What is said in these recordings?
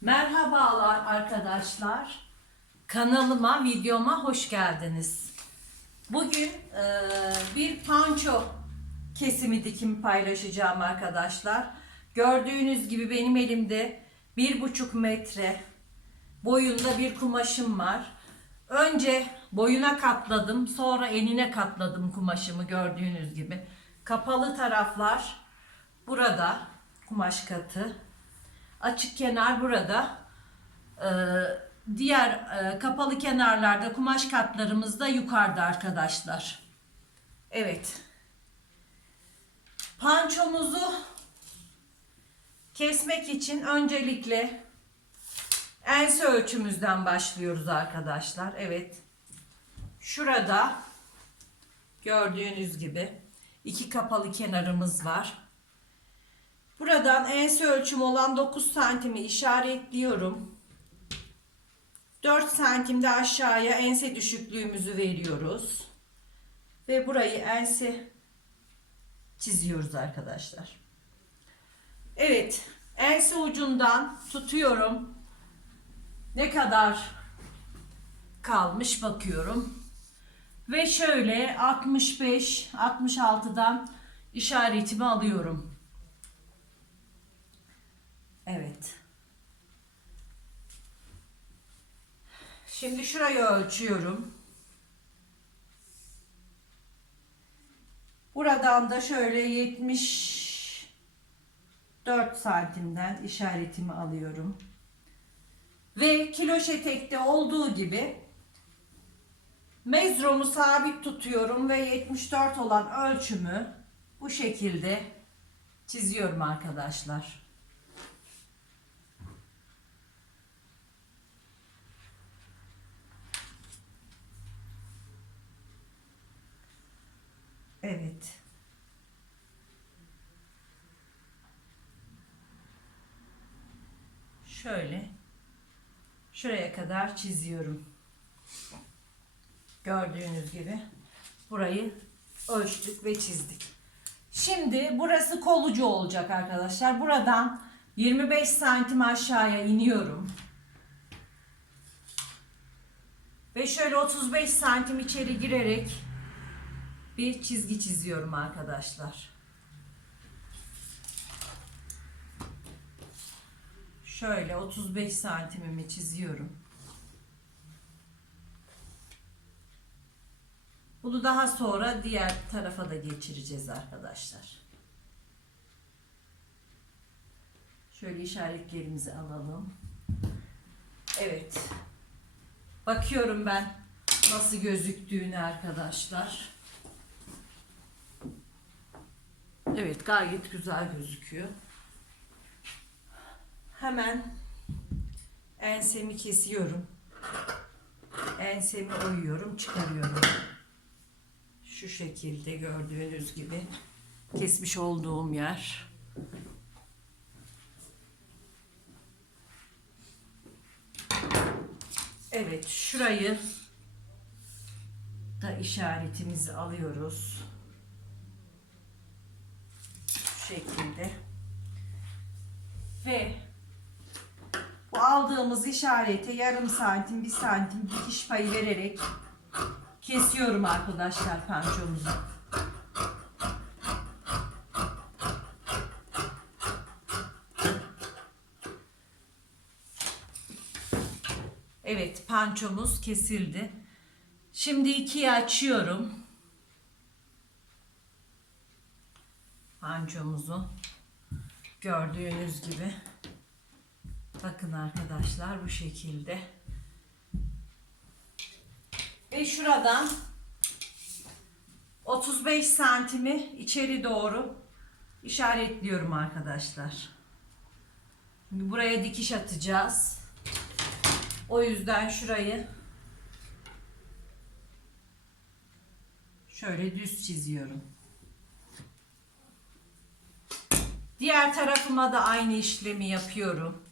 Merhabalar arkadaşlar. Kanalıma, videoma hoş geldiniz. Bugün e, bir panço kesimi dikimi paylaşacağım arkadaşlar. Gördüğünüz gibi benim elimde bir buçuk metre boyunda bir kumaşım var. Önce boyuna katladım, sonra enine katladım kumaşımı gördüğünüz gibi. Kapalı taraflar burada kumaş katı. Açık kenar burada. Ee, diğer e, kapalı kenarlarda kumaş katlarımız da yukarıda arkadaşlar. Evet. Pançomuzu kesmek için öncelikle ense ölçümüzden başlıyoruz arkadaşlar. Evet. Şurada gördüğünüz gibi iki kapalı kenarımız var. Buradan ense ölçüm olan 9 santimi işaretliyorum. 4 santimde aşağıya ense düşüklüğümüzü veriyoruz. Ve burayı ense çiziyoruz arkadaşlar. Evet. Ense ucundan tutuyorum. Ne kadar kalmış bakıyorum. Ve şöyle 65-66'dan işaretimi alıyorum. Şimdi şurayı ölçüyorum. Buradan da şöyle 74 santimden işaretimi alıyorum. Ve kilo etekte olduğu gibi mezromu sabit tutuyorum ve 74 olan ölçümü bu şekilde çiziyorum arkadaşlar. Evet. Şöyle şuraya kadar çiziyorum. Gördüğünüz gibi burayı ölçtük ve çizdik. Şimdi burası kolucu olacak arkadaşlar. Buradan 25 santim aşağıya iniyorum. Ve şöyle 35 santim içeri girerek bir çizgi çiziyorum arkadaşlar. Şöyle 35 santimimi çiziyorum. Bunu daha sonra diğer tarafa da geçireceğiz arkadaşlar. Şöyle işaretlerimizi alalım. Evet. Bakıyorum ben nasıl gözüktüğünü arkadaşlar. Evet gayet güzel gözüküyor. Hemen ensemi kesiyorum. Ensemi oyuyorum, çıkarıyorum. Şu şekilde gördüğünüz gibi kesmiş olduğum yer. Evet, şurayı da işaretimizi alıyoruz şeklinde. Ve bu aldığımız işarete yarım santim, bir santim dikiş payı vererek kesiyorum arkadaşlar pançomuzu. Evet pançomuz kesildi. Şimdi ikiye açıyorum. ancomuzu gördüğünüz gibi bakın arkadaşlar bu şekilde ve şuradan 35 santimi içeri doğru işaretliyorum arkadaşlar. Şimdi buraya dikiş atacağız. O yüzden şurayı şöyle düz çiziyorum. Diğer tarafıma da aynı işlemi yapıyorum.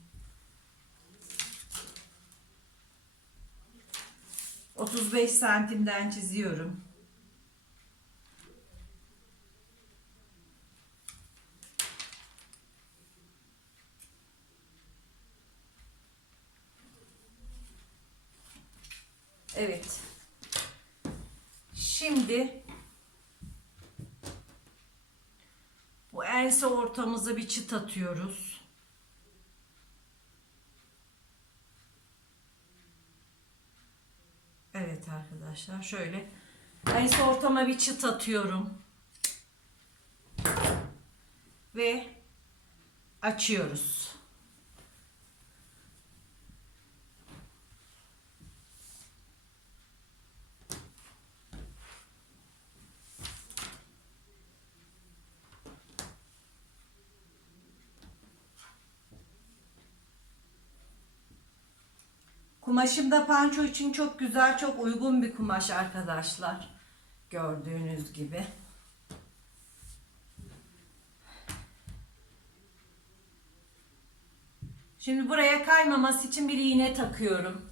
35 santimden çiziyorum. Evet. Şimdi ense ortamıza bir çıt atıyoruz. Evet arkadaşlar şöyle ense ortama bir çıt atıyorum. Ve açıyoruz. Kumaşım da panço için çok güzel, çok uygun bir kumaş arkadaşlar. Gördüğünüz gibi. Şimdi buraya kaymaması için bir iğne takıyorum.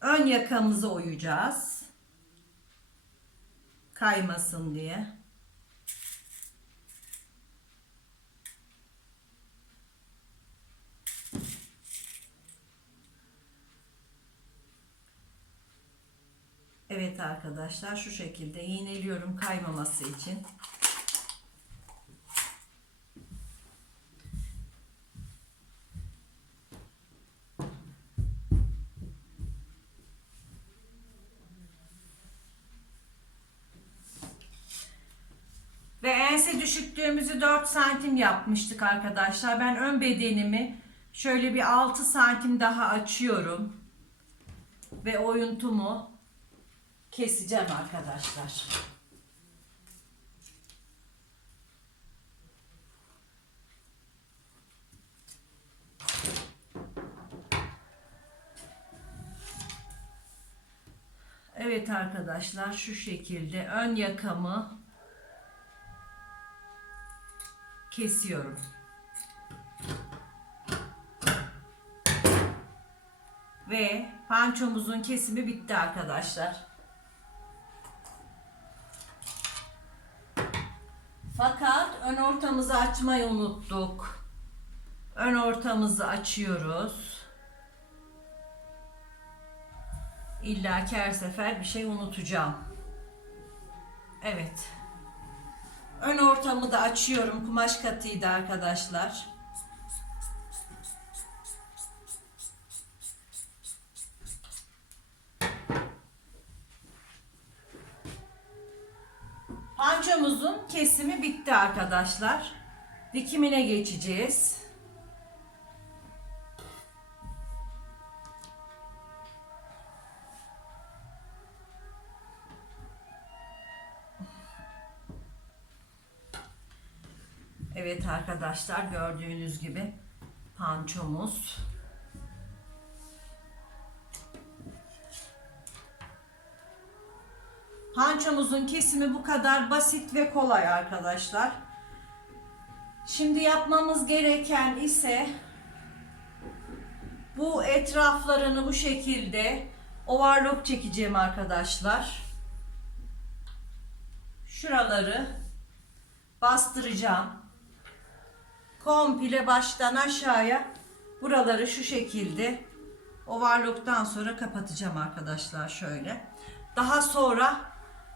Ön yakamızı oyacağız. Kaymasın diye. Evet arkadaşlar şu şekilde iğneliyorum kaymaması için. Ve ense düşüktüğümüzü 4 santim yapmıştık arkadaşlar. Ben ön bedenimi şöyle bir 6 santim daha açıyorum. Ve oyuntumu keseceğim arkadaşlar. Evet arkadaşlar şu şekilde ön yakamı kesiyorum. Ve pançomuzun kesimi bitti arkadaşlar. Fakat ön ortamızı açmayı unuttuk. Ön ortamızı açıyoruz. İlla ki her sefer bir şey unutacağım. Evet. Ön ortamı da açıyorum. Kumaş katıydı arkadaşlar. arkadaşlar. Dikimine geçeceğiz. Evet arkadaşlar gördüğünüz gibi pançomuz. Pançomuzun kesimi bu kadar basit ve kolay arkadaşlar. Şimdi yapmamız gereken ise bu etraflarını bu şekilde overlock çekeceğim arkadaşlar. Şuraları bastıracağım. Komple baştan aşağıya buraları şu şekilde overlock'tan sonra kapatacağım arkadaşlar şöyle. Daha sonra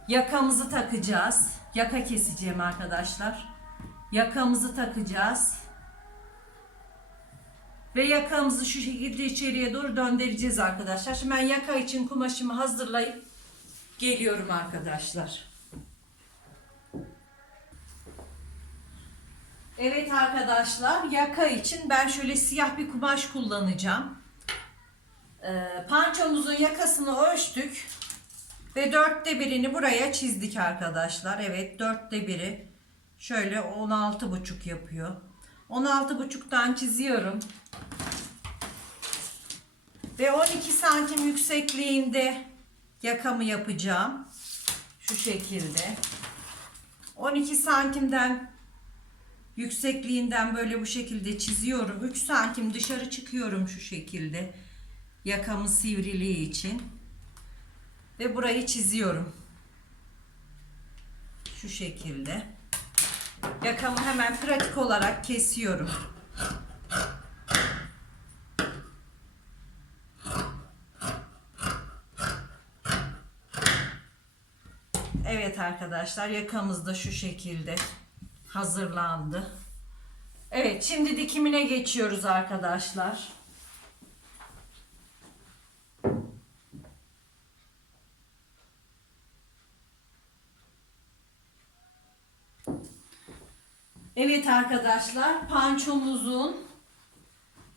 yakamızı takacağız. Yaka keseceğim arkadaşlar. Yakamızı takacağız. Ve yakamızı şu şekilde içeriye doğru döndüreceğiz arkadaşlar. Şimdi ben yaka için kumaşımı hazırlayıp geliyorum arkadaşlar. Evet arkadaşlar yaka için ben şöyle siyah bir kumaş kullanacağım. Ee, pançomuzun yakasını ölçtük. Ve dörtte birini buraya çizdik arkadaşlar. Evet dörtte biri. Şöyle 16 buçuk yapıyor. 16 buçuktan çiziyorum. Ve 12 santim yüksekliğinde yakamı yapacağım. Şu şekilde. 12 santimden yüksekliğinden böyle bu şekilde çiziyorum. 3 santim dışarı çıkıyorum şu şekilde. Yakamın sivriliği için. Ve burayı çiziyorum. Şu şekilde. Yakamı hemen pratik olarak kesiyorum. Evet arkadaşlar yakamız da şu şekilde hazırlandı. Evet şimdi dikimine geçiyoruz arkadaşlar. Evet arkadaşlar pançomuzun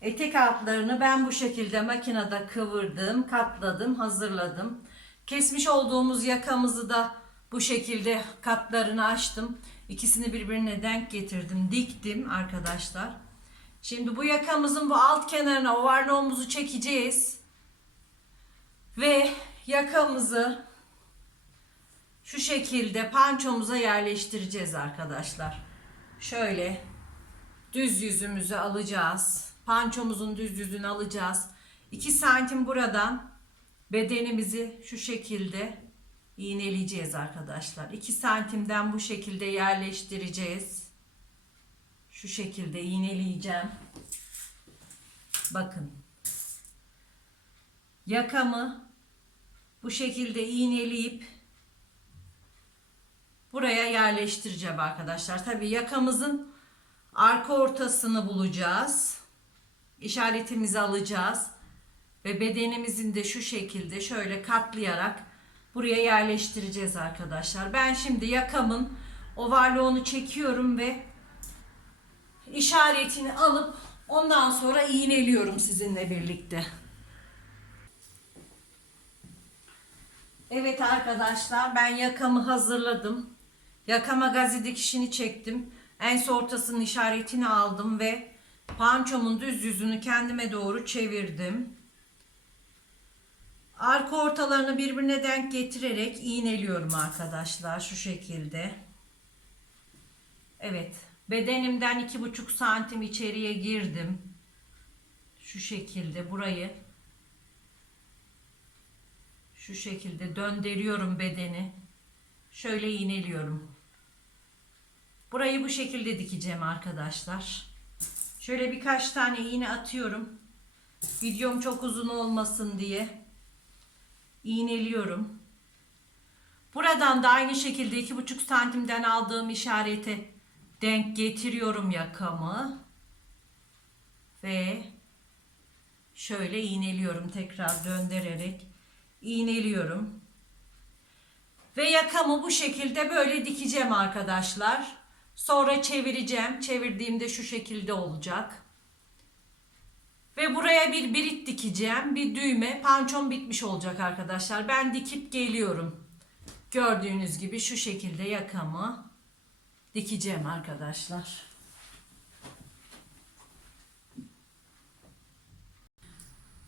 etek altlarını ben bu şekilde makinede kıvırdım, katladım, hazırladım. Kesmiş olduğumuz yakamızı da bu şekilde katlarını açtım. İkisini birbirine denk getirdim, diktim arkadaşlar. Şimdi bu yakamızın bu alt kenarına ovarloğumuzu çekeceğiz. Ve yakamızı şu şekilde pançomuza yerleştireceğiz arkadaşlar şöyle düz yüzümüzü alacağız. Pançomuzun düz yüzünü alacağız. 2 santim buradan bedenimizi şu şekilde iğneleyeceğiz arkadaşlar. 2 santimden bu şekilde yerleştireceğiz. Şu şekilde iğneleyeceğim. Bakın. Yakamı bu şekilde iğneleyip buraya yerleştireceğim arkadaşlar. Tabii yakamızın arka ortasını bulacağız. İşaretimizi alacağız. Ve bedenimizin de şu şekilde şöyle katlayarak buraya yerleştireceğiz arkadaşlar. Ben şimdi yakamın ovarloğunu çekiyorum ve işaretini alıp ondan sonra iğneliyorum sizinle birlikte. Evet arkadaşlar ben yakamı hazırladım. Yakama gazi dikişini çektim. Ense ortasının işaretini aldım ve pançomun düz yüzünü kendime doğru çevirdim. Arka ortalarını birbirine denk getirerek iğneliyorum arkadaşlar şu şekilde. Evet bedenimden iki buçuk santim içeriye girdim. Şu şekilde burayı şu şekilde döndürüyorum bedeni. Şöyle iğneliyorum. Burayı bu şekilde dikeceğim arkadaşlar. Şöyle birkaç tane iğne atıyorum. Videom çok uzun olmasın diye iğneliyorum. Buradan da aynı şekilde 2,5 santimden aldığım işarete denk getiriyorum yakamı. Ve şöyle iğneliyorum tekrar döndürerek iğneliyorum. Ve yakamı bu şekilde böyle dikeceğim arkadaşlar. Sonra çevireceğim. Çevirdiğimde şu şekilde olacak. Ve buraya bir birit dikeceğim. Bir düğme. Pançom bitmiş olacak arkadaşlar. Ben dikip geliyorum. Gördüğünüz gibi şu şekilde yakamı dikeceğim arkadaşlar.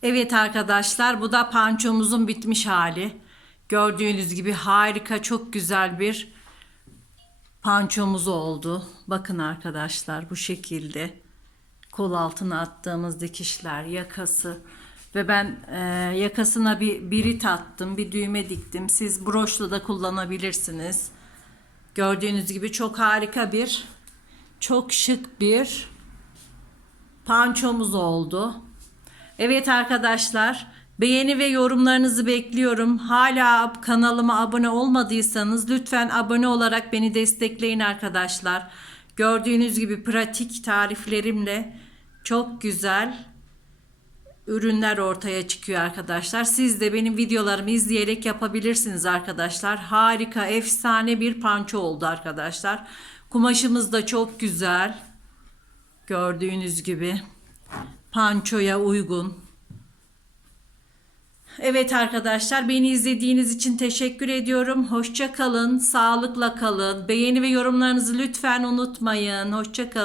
Evet arkadaşlar bu da pançomuzun bitmiş hali. Gördüğünüz gibi harika çok güzel bir pançomuz oldu. Bakın arkadaşlar bu şekilde kol altına attığımız dikişler, yakası ve ben e, yakasına bir birit attım, bir düğme diktim. Siz broşla da kullanabilirsiniz. Gördüğünüz gibi çok harika bir, çok şık bir pançomuz oldu. Evet arkadaşlar, Beğeni ve yorumlarınızı bekliyorum. Hala kanalıma abone olmadıysanız lütfen abone olarak beni destekleyin arkadaşlar. Gördüğünüz gibi pratik tariflerimle çok güzel ürünler ortaya çıkıyor arkadaşlar. Siz de benim videolarımı izleyerek yapabilirsiniz arkadaşlar. Harika, efsane bir panço oldu arkadaşlar. Kumaşımız da çok güzel. Gördüğünüz gibi pançoya uygun. Evet arkadaşlar beni izlediğiniz için teşekkür ediyorum. Hoşça kalın, sağlıkla kalın. Beğeni ve yorumlarınızı lütfen unutmayın. Hoşça kalın.